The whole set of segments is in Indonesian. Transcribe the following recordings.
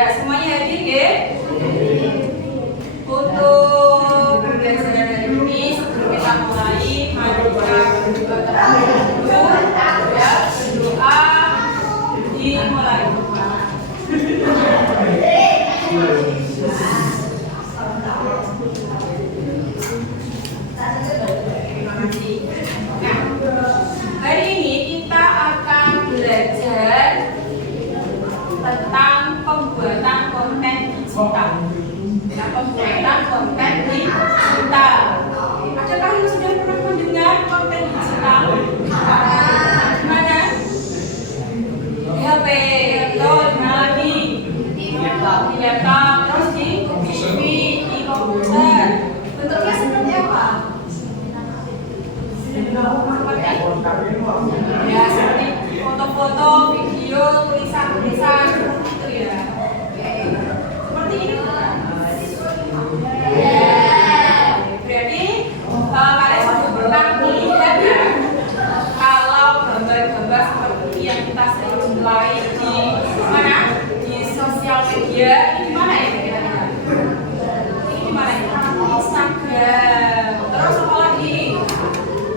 Ya, semuanya hadir ya. Untuk pembelajaran hari ini sebelum kita mulai, mari kita berdoa ya, berdoa dimulai. Terima kasih. Nah, hari ini kita akan belajar tentang pembuatan konten digital. Nah, pembuatan konten digital. Adakah yang sudah pernah mendengar konten digital? Gimana? Di HP, atau di mana lagi? Di laptop, terus di TV, di komputer. Bentuknya seperti apa? Ya, seperti foto-foto, video, tulisan-tulisan seperti itu ya. Seperti ini bukan? Berarti kalian sudah pernah melihat ya, kalau gambar-gambar seperti ini yang kita sering jumpai di mana? Di sosial media. Ini di mana ya kira-kira? Ini di mana ya? Instagram. Terus apa lagi?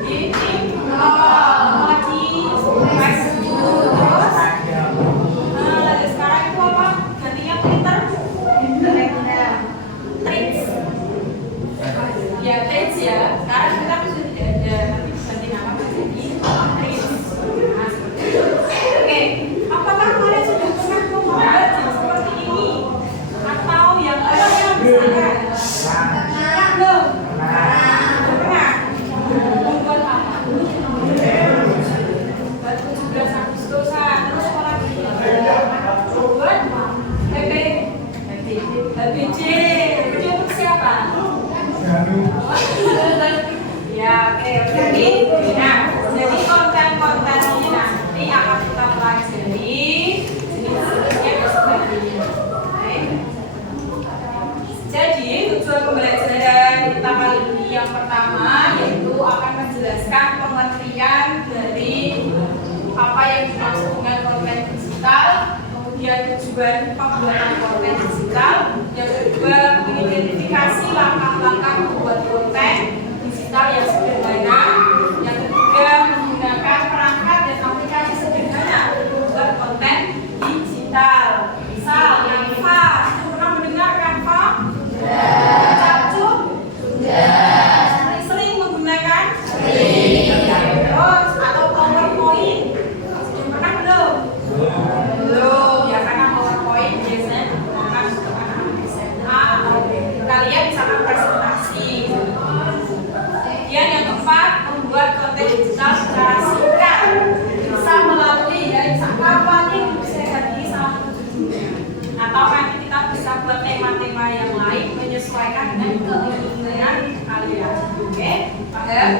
Di TikTok, apa lagi? Facebook. Terus sekarang itu apa? Gantinya Twitter. Threads. Ya, Threads ya. Sekarang kita sudah tidak ada, nanti ganti nama menjadi Threads. Nah, seperti itu. Oke, apakah kalian sudah pernah membuat seperti ini? Atau yang lainnya misalkan? Pernah belum? Pernah. Membuat apa? Buat 17 Agustusan. Terus apa lagi? Buat HBJ. HBJ untuk siapa? Ya, oke. Jadi konten-konten ini nanti akan kita pelajari jenis-jenisnya dan sebagainya. Jadi tujuan pembelajaran kita kali ini yang pertama yaitu akan menjelaskan pengertian dari apa yang dimaksud dengan konten digital, kemudian tujuan pembuatan konten digital, yang kedua mengidentifikasi langkah-langkah membuat konten digital yang sederhana, yang ketiga menggunakan perangkat dan aplikasi sederhana membuat konten digital. Misal Canva, sudah pernah mendengar Canva? Capcut? Sering menggunakan? Terus atau PowerPoint? Sudah pernah belum? Belum, ya karena PowerPoint biasanya digunakan untuk anak-anak SMA atau kalian misalkan presentasi. Kemudian yang keempat, membuat konten digital secara singkat, bisa melalui ya apa nih bisa sama atau nanti kita bisa buat tema-tema yang lain menyesuaikan dengan keinginan kalian. Oke, paham?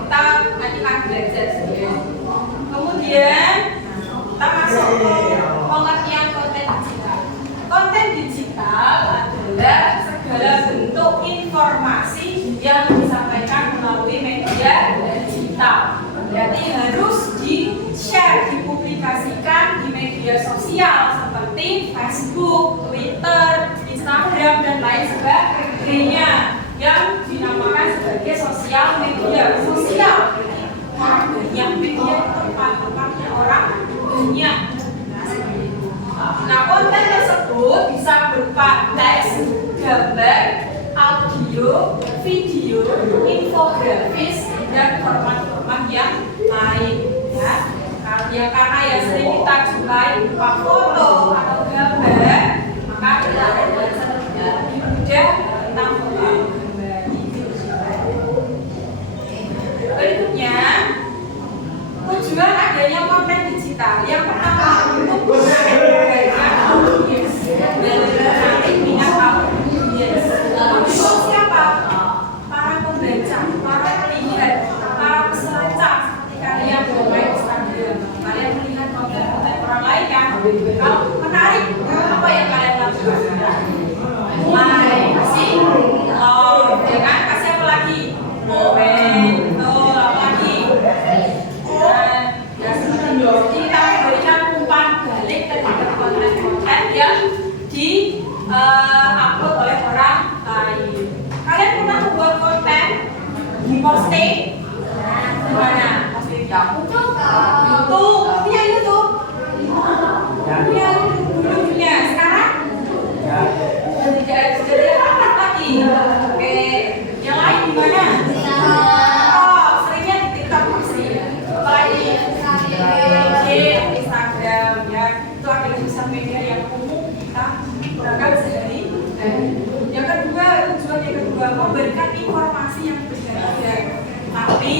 Kita nanti akan belajar sedikit. Kemudian kita masuk ke pengertian konten digital. Konten digital adalah segala bentuk informasi yang disampaikan melalui media digital. Berarti harus di-share, dipublikasikan di media sosial seperti Facebook, Twitter, Instagram, dan lain sebagainya yang dinamakan sebagai sosial media. Sosial orang banyak, media tempat-tempatnya orang banyak. Nah, konten tersebut bisa berupa teks, gambar, audio, video, infografis, dan format-format yang lain. Ya, karena yang sering kita jumpai berupa foto atau gambar, maka kita akan belajar lebih mudah tentang foto gambar. Berikutnya, tujuan adanya konten digital. Yang pertama untuk menghadirkan audiens dan menarik minat audiens. Audiens siapa? Para pembaca, para pelihat, para peserta. Seperti kalian bermain Instagram, kalian melihat konten-konten orang lain kan? Kalau menarik, apa yang kalian lakukan? Like, kasih love, ya kan? Kasih apa lagi? Komen, betul, apa lagi? Dan ya seperti itu. Jadi kita memberikan umpan balik terhadap konten-konten posting di mana? Posting di YouTube. Punya YouTube? Punya dulunya. Sekarang? Jadi apa lagi? Oke, yang lain di mana? Oh, seringnya di TikTok masih. Apalagi Instagram ya. Itu adalah sosial media yang umum kita gunakan sehari. Yang kedua, tujuan yang kedua memberikan informasi yang berbeda. Tapi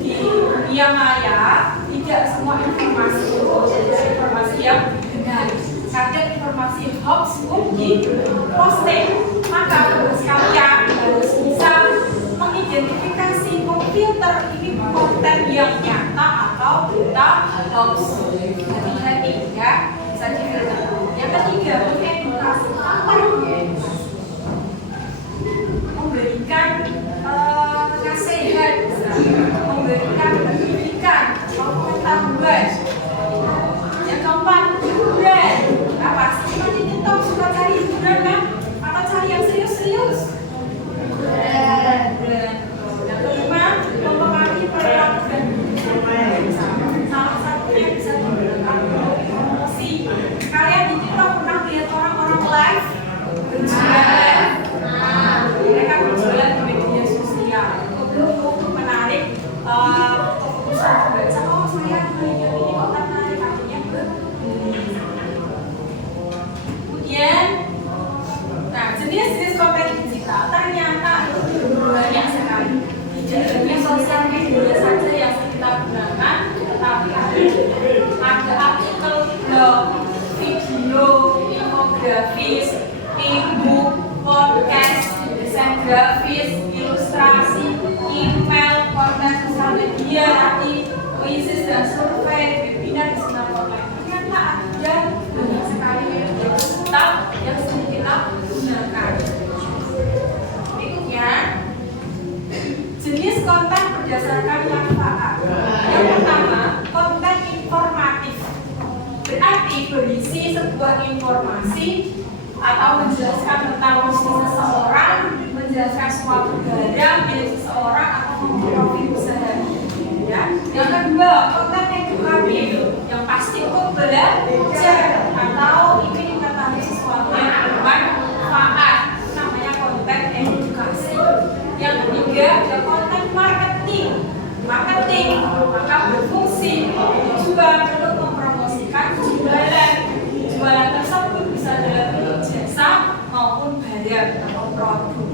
di dunia maya tidak semua informasi yang benar. Kadang informasi hoax pun diposting. Maka kalian harus bisa mengidentifikasi, memfilter ini konten yang nyata atau berita hoax. Hati-hati ya, bisa difilter. Yang ketiga, mengedukasi. Apa itu? Memberikan nasihat, memberikan pendidikan, pengetahuan. Yang keempat, hiburan. Apa sih di TikTok suka cari hiburan kan? Atau cari yang serius-serius? Hiburan. Yang kelima, mempengaruhi perilaku dan salah satunya bisa menggunakan promosi. Kalian di TikTok pernah lihat orang-orang live berjualan? Mereka berjualan di media sosial untuk menarik usaha baca. Oh, saya belinya ini kok tertarik, akhirnya berbeli. Kemudian, nah jenis-jenis konten digital ternyata itu banyak sekali. Tidak hanya sosial media saja yang kita gunakan, tetapi ada artikel blog, video, infografis, e-book, podcast, desain grafis, ilustrasi, email, konten sosial media, kuisis dan survei, webinar, seminar online. Ternyata ada banyak sekali media digital yang sering kita gunakan. Berikutnya, jenis konten berdasarkan manfaat. Yang pertama, konten informatif. Berarti berisi sebuah informasi atau menjelaskan tentang bisnis seseorang, menjelaskan suatu barang milik seseorang atau memprofil usaha. Ya. Yang kedua, konten edukatif yang pasti untuk belajar atau ingin mengetahui sesuatu yang bermanfaat, namanya konten edukasi. Yang ketiga, ada konten marketing. Marketing maka berfungsi tujuan untuk mempromosikan jualan. Jualan tersebut bisa dalam bentuk jasa maupun barang atau produk.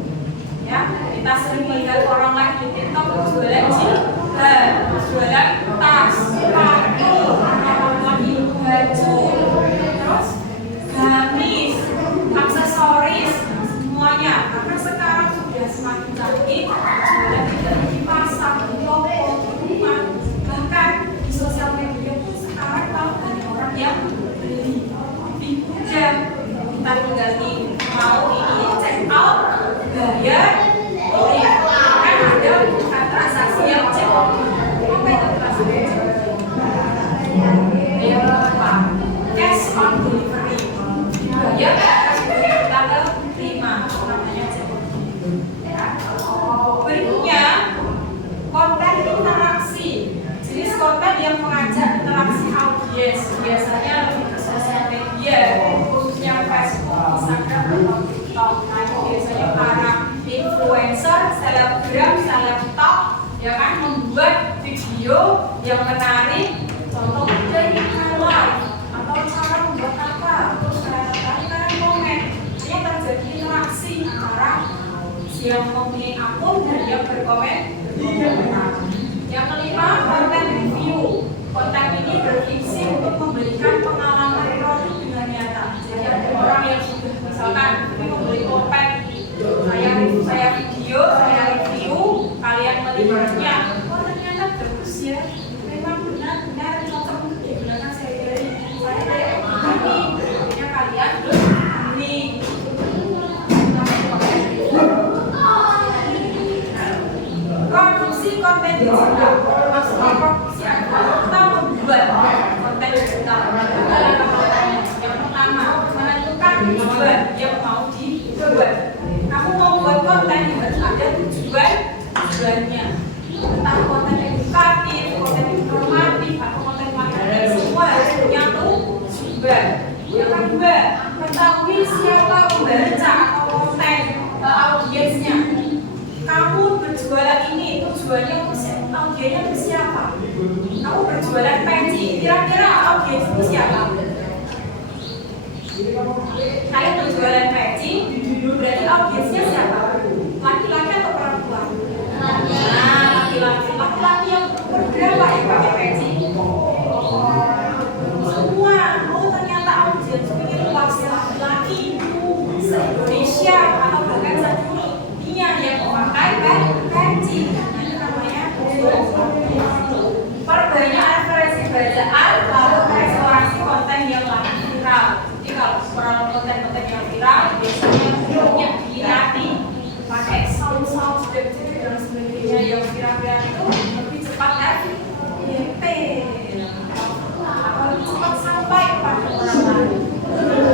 Ya, kita sering melihat orang lain di TikTok jualan jilbab, jualan tas, sepatu, apalagi baju, terus gamis, aksesoris, semuanya. Karena sekarang sudah semakin canggih, jualan tidak di pasar, di toko, di rumah, bahkan di sosial media pun sekarang tahu banyak orang yang beli. Mudah, kita tinggal mau ini check out, bayar, kan ada transaksi yang check out. Apa itu transaksi? Bayar apa? Cash on delivery. Bayar, kita terima, namanya check out. Ya. Berikutnya, konten interaksi. Jenis konten yang mengajak interaksi audiens, biasanya lebih ke sosial media, khususnya Facebook, Instagram, atau TikTok. Nah, itu biasanya para influencer, selebgram, selebtok, ya kan, membuat video yang menarik. Contoh dari live atau cara membuat apa, terus kalian komen. Ini terjadi interaksi antara si yang mempunyai akun dan yang berkomen. Yang kelima, konten review. Konten ini berfungsi untuk memberikan pengalaman produk dengan nyata. Jadi ada orang yang sudah misalkan membeli pulpen, saya video, saya review, kalian melihatnya, oh ternyata bagus ya, memang benar-benar cocok untuk digunakan sehari-hari. Saya kayak begini, akhirnya kalian beli. Produksi konten digital, maksudnya produksi adalah kita membuat konten digital. Yang pertama, menentukan tujuan yang mau dibuat. Kamu mau buat konten, harus ada tujuannya. Yang kedua, ketahui siapa pembaca atau konten audiensnya. Kamu berjualan ini tujuannya untuk audiensnya itu siapa? Kamu berjualan peci, kira-kira audiens itu siapa? Kalian berjualan peci, berarti audiensnya siapa? Laki-laki atau perempuan? Nah, laki-laki. Laki-laki yang berapa yang pakai peci? Semua. Oh, ternyata audiens ini luas, laki-laki se-Indonesia atau bahkan sedunia yang memakai peci. Ini namanya perbanyak referensi bacaan lalu eksplorasi konten yang lagi viral. Jadi kalau konten-konten yang viral biasanya banyak diminati, pakai sound dan sebagainya yang viral itu lebih cepat FYP atau lebih cepat sampai kepada orang lain.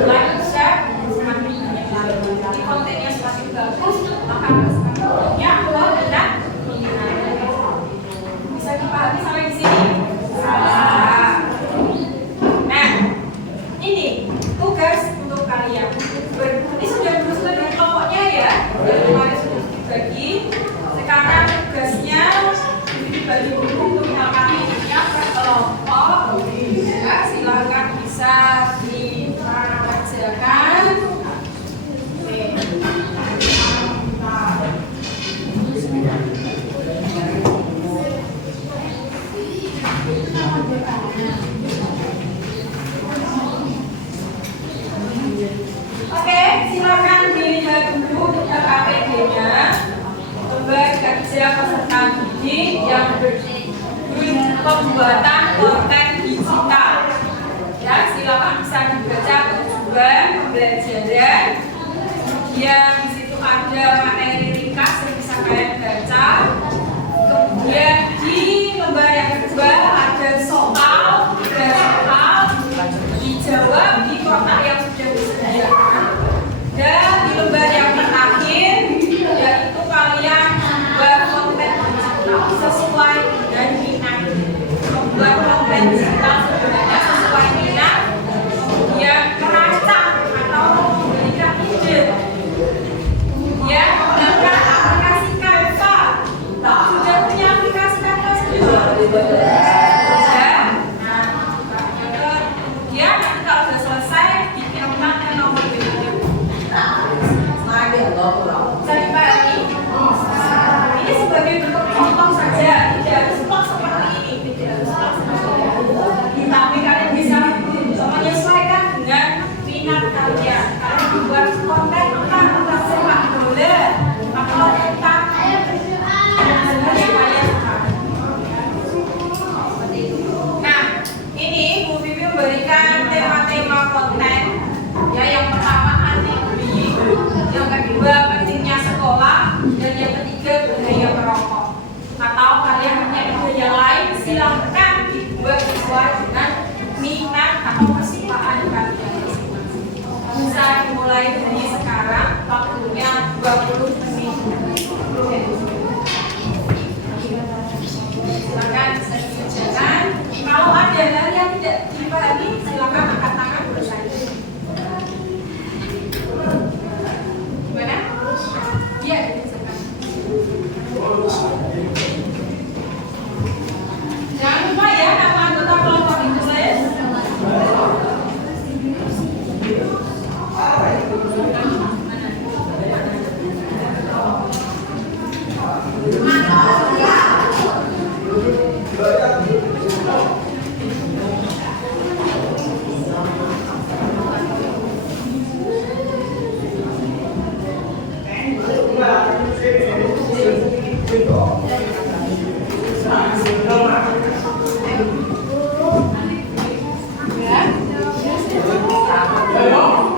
Like, share, semakin banyak lagi. Jadi kontennya semakin bagus, maka semakin banyak dan diminati. Bisa dipahami sampai di sini? Nah, ini tugas untuk kalian. Ini sudah berusaha dengan kelompoknya ya. Dari kemarin sudah dibagi. Sekarang tugasnya dibagi dulu untuk kalian per kelompok. Ya, silakan bisa dikerjakan. Oke, silakan dilihat dulu untuk KPD-nya. Lembar kerja peserta didik yang pembuatan konten digital. Ya, silakan bisa dibaca tujuan pembelajaran. Yang di situ ada materi ringkas yang bisa kalian baca. Kemudian di lembar yang kedua ada soal, dijawab di kotak yang sudah disediakan. Dan di lembar yang terakhir yaitu kalian membuat konten digital sesuai dengan minat. Membuat konten digital sebenarnya sesuai minat, kemudian merancang atau memberikan ide, kemudian menggunakan aplikasi Canva. Sudah punya aplikasi Canva sendiri? Ini sebagai bentuk contoh saja, tidak harus plak seperti ini, tidak harus plak seperti ini. Tapi kalian bisa menyesuaikan dengan minat kalian. Kalian membuat konten tentang sepak bola atau tentang hal yang kalian suka. Nah, ini Bu Bibi memberikan tema-tema konten. Ya, yang pertama anti bullying, yang kedua pentingnya sekolah, dan yang ketiga bahaya merokok. Atau kalian punya ide yang lain, silakan dibuat sesuai dengan minat atau kesukaan kalian masing-masing. Bisa dimulai dari sekarang, waktunya 20 menit. Silakan bisa dikerjakan. Kalau ada hal yang tidak dipahami, silakan angkat tangan bertanya. Gimana? Iya, silakan. Jangan lupa ya nama anggota kelompok itu saya. Ya.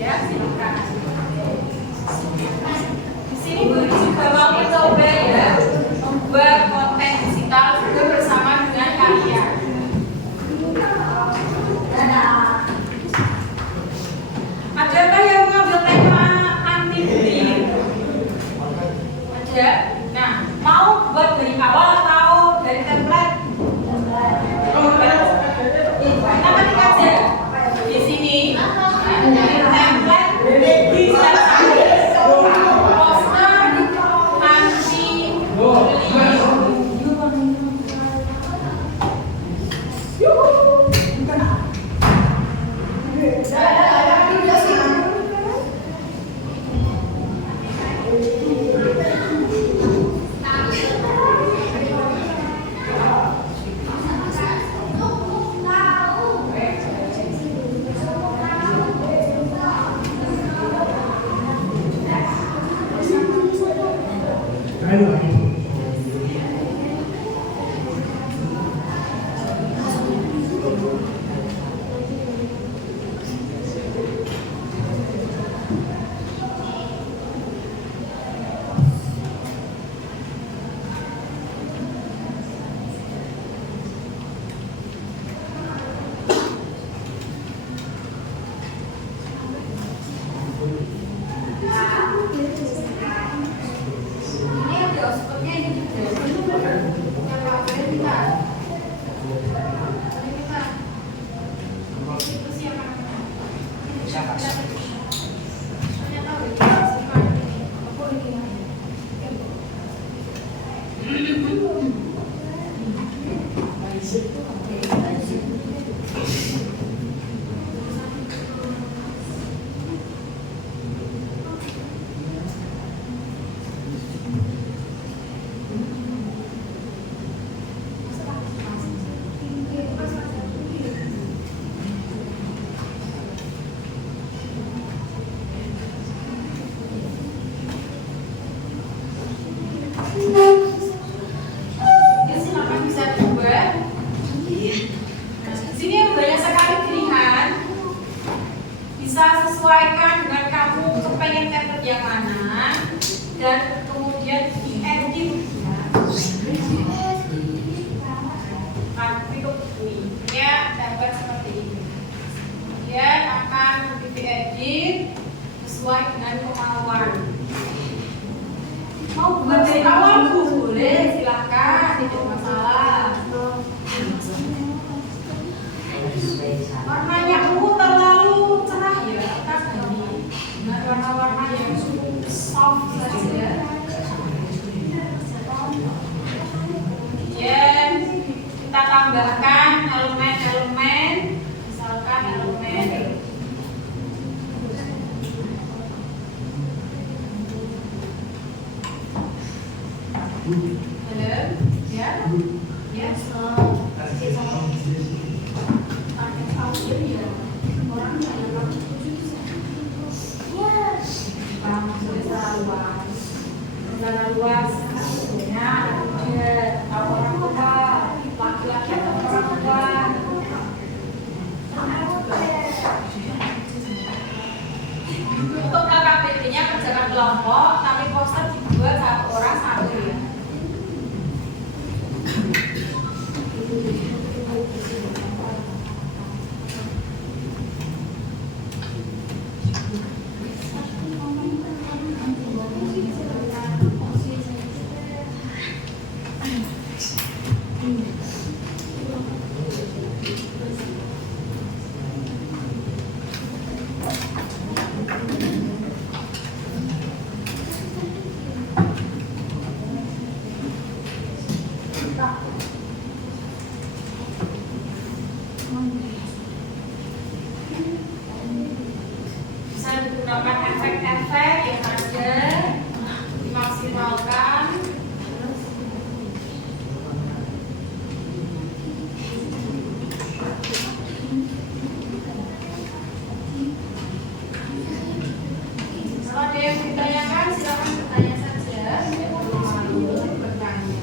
Ya, silakan. Di sini Guru juga mau mencoba ya membuat konten digital juga bersama dengan kalian. Adakah yang mengambil tema anti bullying? Ada. Nah, mau buat dari awal atau dari template? Kita ketik aja di sini. Dari template bisa poster anti bullying. Sesuaikan dengan kamu kepengen template yang mana dan kemudian diedit ya template seperti ini. Kemudian akan diedit sesuai dengan kemauan. Mau buat dari awal boleh, silakan, tidak masalah. Warnanya ungu terlalu cerah ya, kita ganti dengan warna-warna yang soft saja. Kemudian kita tambahkan elemen-elemen, misalkan elemen halo, ya, luas, ya, orang tua, laki-laki atau orang tua. Untuk KKBD-nya kerjakan kelompok, tapi poster dibuat satu orang satu ya. Bisa digunakan efek-efek yang ada, dimaksimalkan. Kalau ada yang ditanyakan, silakan bertanya saja. Bertanya.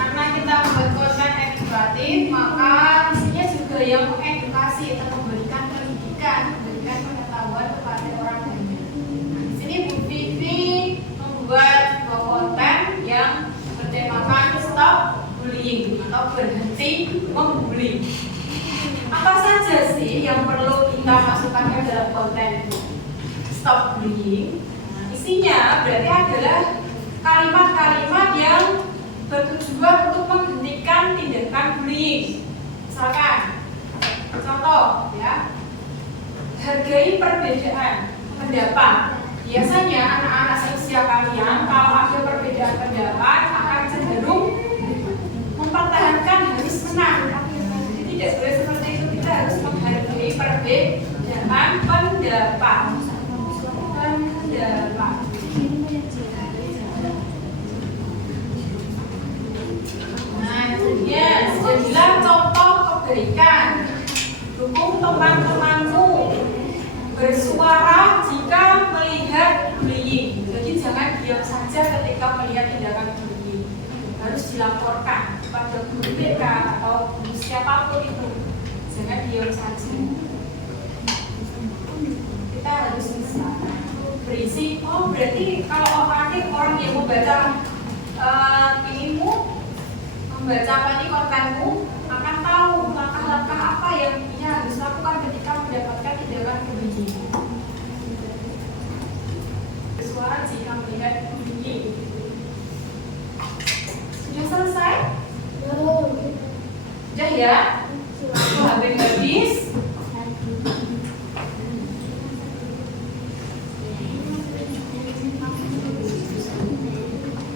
Karena kita membuat konten edukatif, maka isinya juga yang mengedukasi atau memberikan pendidikan, memberikan pengetahuan kepada orang banyak. Nah, di sini Bu Vivi membuat sebuah konten yang bertemakan stop bullying atau berhenti membuli. Apa saja sih yang perlu kita masukkan ke dalam konten stop bullying? Nah, isinya berarti adalah kalimat-kalimat yang bertujuan untuk menghentikan tindakan bullying. Misalkan, contoh ya, hargai perbedaan pendapat. Biasanya anak-anak seusia kalian kalau ada perbedaan pendapat akan cenderung mempertahankan harus menang. Jadi tidak boleh seperti itu, kita harus menghargai perbedaan pendapat. Nah, kemudian jadilah contoh kebaikan. Dukung teman-temanmu. Bersuara jika melihat bullying. Jadi jangan diam saja ketika melihat tindakan bullying. Harus dilaporkan kepada guru BK atau guru siapapun itu. Jangan diam saja. Kita harus bisa berisi. Oh, berarti kalau orang yang membaca membaca kontenmu akan tahu langkah-langkah apa yang dia harus lakukan ketika mendapatkan tindakan bullying. Bersuara jika melihat bullying. Sudah selesai? Sudah ya? Habis.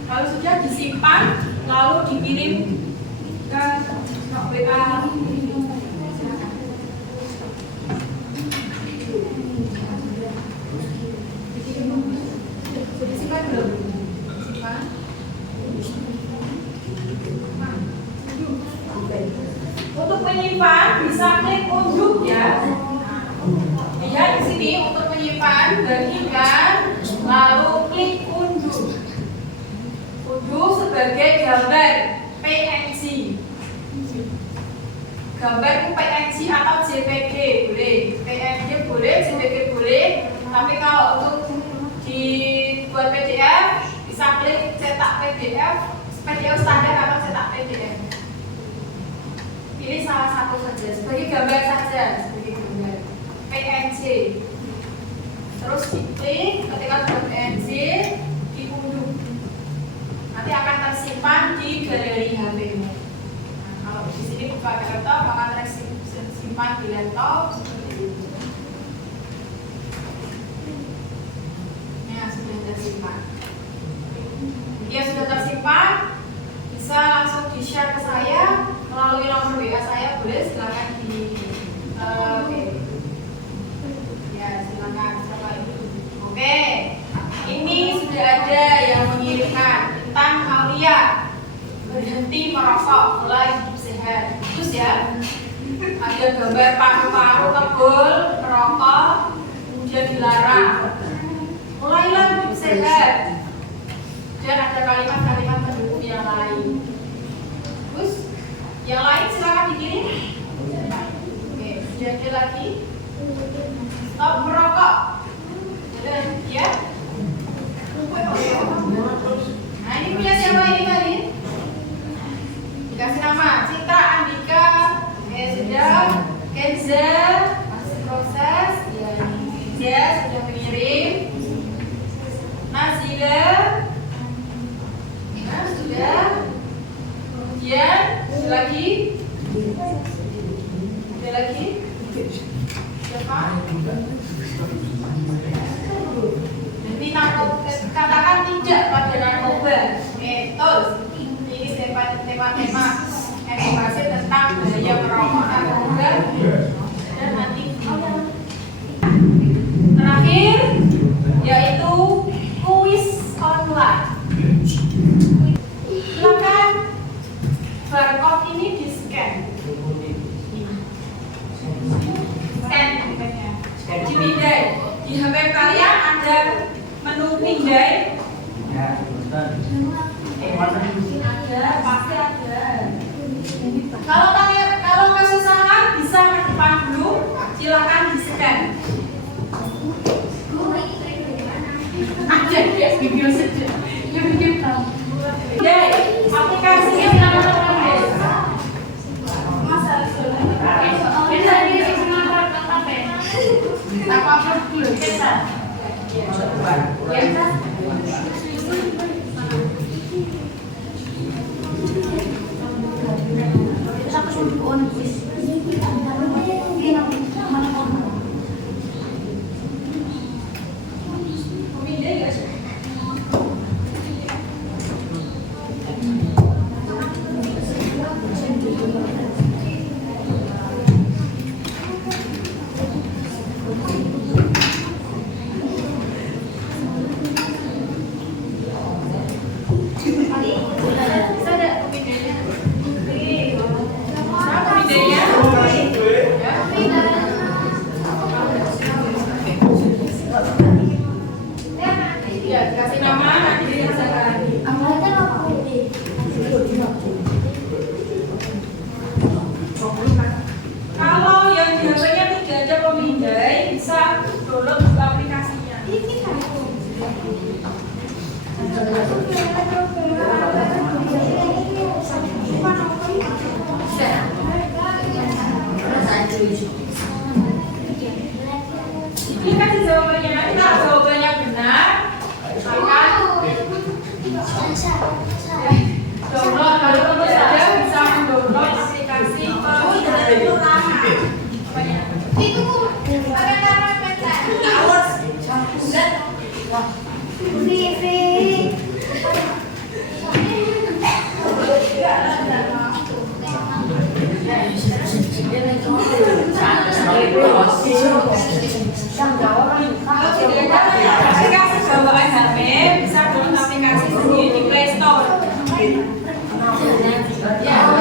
Kalau sudah disimpan, lalu dikirim ke WA. Disimpan belum? Simpan. Untuk menyimpan bisa klik unjuk ya. Lihat di sini untuk menyimpan, bagikan, lalu klik unjuk. Unjuk sebagai gambar PNG. Gambar PNG atau JPG boleh, PNG boleh, JPG boleh. Tapi kalau untuk dibuat PDF bisa klik cetak PDF standar atau cetak PDF. Pilih salah satu saja sebagai gambar saja, sebagai gambar PNG. Terus diklik, ketika sudah PNG diunduh. Nanti akan tersimpan di galeri HP-mu. Nah, kalau di sini buka laptop akan tersimpan di laptop seperti itu. Nah, sudah tersimpan. Dia sudah tersimpan, bisa langsung di-share ke saya melalui nomor WA saya, boleh silakan di ya silakan coba ini. Oke, ini sudah ada yang mengirimkan tentang Aulia berhenti merokok, mulai hidup sehat. Terus ya, ada gambar paru-paru tebal merokok, kemudian dilarang. Mulailah hidup sehat. Dan ada kalimat-kalimat pendukung yang lain. Terus yang lain silakan dikirim. Oke, sudah ada lagi. Stop merokok. Ya. Nah, ini punya siapa ini tadi? Dikasih nama Citra Andika. Sudah. Kenza masih proses. Ya, sudah mengirim. Nazila. Nah, sudah. Kemudian lagi. Ada lagi? Siapa? Jadi katakan tidak pada narkoba. Terus ini tema edukasi tentang bahaya merokok, narkoba, dan nanti terakhir yaitu kuis online. Silakan barcode ini di scan. aplikasinya nama-nama kasih nama nanti dirasakan. Kalau yang di HP-nya tidak ada pemindai, bisa download juga aplikasinya. Ini kasih jawabannya, nanti kalau jawabannya benar akan download. Kalau tentu saja bisa mendownload aplikasi aplikasi bawaan HP bisa download aplikasi sendiri di Play Store. Kalau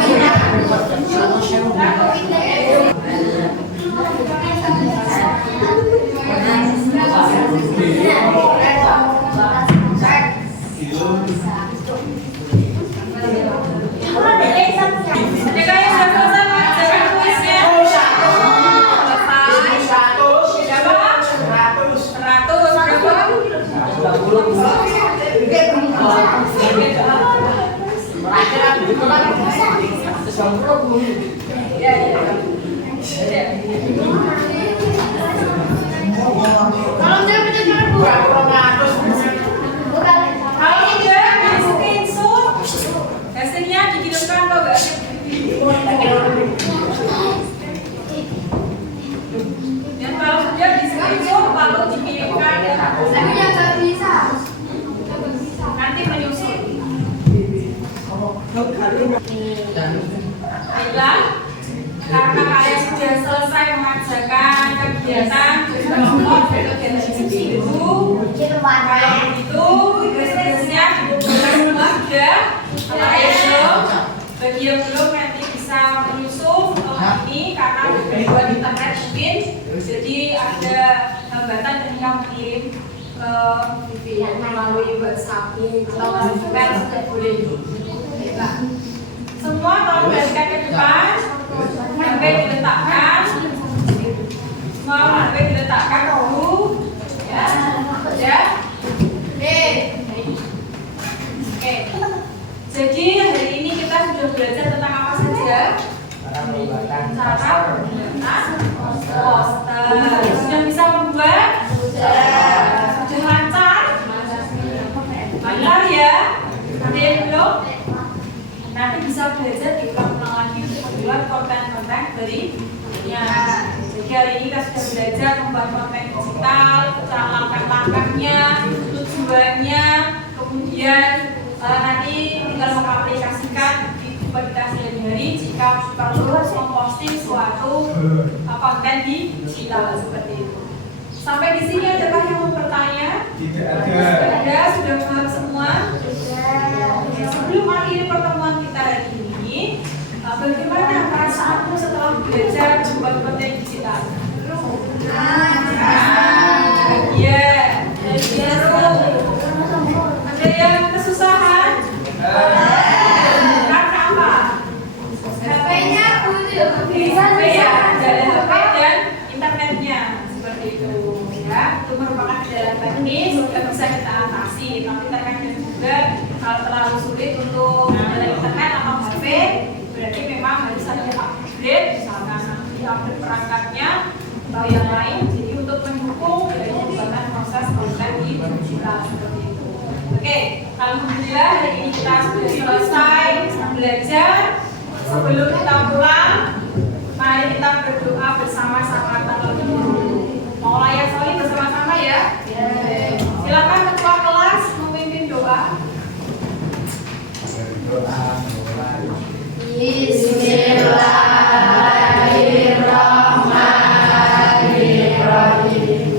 tidak, screenshot hasilnya dikirimkan ke dan kalau sudah di screenshot lalu dikirimkan ke nanti menyusul. Baiklah, karena kalian sudah selesai mengerjakan kegiatan kelompok kegiatan ibu, kalau begitu tugas-tugasnya dikumpulkan semua sudah. Setelah itu, bagi yang belum nanti bisa menyusul ini karena dibuat internet mungkin, jadi ada hambatan ketika mengirim ke melalui WhatsApp atau email sudah boleh. Baiklah. Semua tolong bariskan ke depan sampai diletakkan. Semua sampai diletakkan dulu. Ya, ya. Oke. Jadi hari ini kita sudah belajar tentang apa saja? Cara membuat poster. Sudah bisa membuat? Sudah lancar? Lancar ya? Ada yang belum? Nanti bisa belajar diulang-ulang lagi untuk membuat konten-konten berikutnya. Jadi hari ini kita sudah belajar membuat konten digital, cara langkah-langkahnya, tujuannya, kemudian nanti tinggal mengaplikasikan di kehidupan kita sehari-hari jika perlu memposting suatu konten digital seperti itu. Sampai di sini adakah yang mau bertanya? Tidak ada. Ada, sudah paham semua? Sebelum akhiri pertemuan kita hari ini, bagaimana perasaanmu setelah belajar membuat konten digital? Bahagia, seru. Ada yang kesusahan? Karena apa? HP-nya HP ya, ada HP dan internetnya seperti itu ya. Itu merupakan kendala teknis yang bisa kita atasi. tapi terkadang juga kalau terlalu sulit untuk dari internet atau HP, berarti memang harus ada upgrade, misalkan nanti upgrade perangkatnya atau yang lain. Jadi untuk mendukung dari pembuatan proses konten di digital seperti itu. Oke, alhamdulillah hari ini kita sudah selesai belajar. Sebelum kita pulang, mari kita berdoa bersama-sama terlebih dahulu. Mau layak solih bersama-sama ya? Silakan ketua kelas memimpin doa. Bismillahirrahmanirrahim.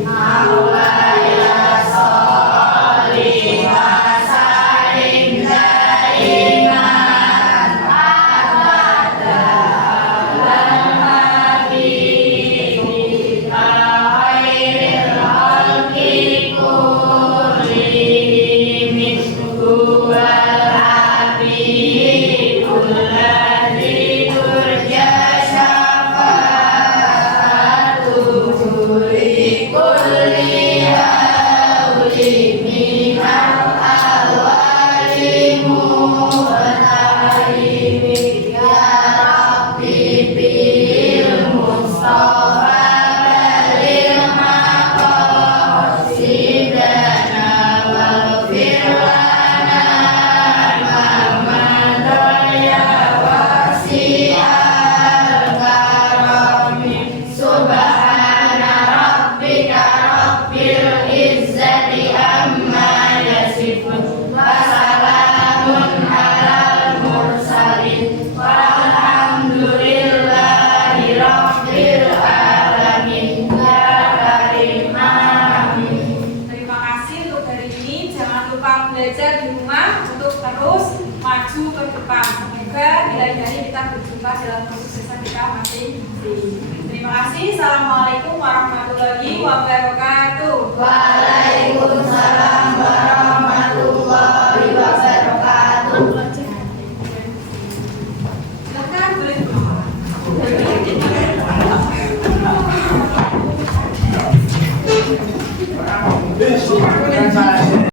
Belajar di rumah untuk terus maju ke depan. Semoga di lain hari kita berjumpa dalam kesuksesan kita masing-masing. Terima kasih. Assalamualaikum warahmatullahi wabarakatuh.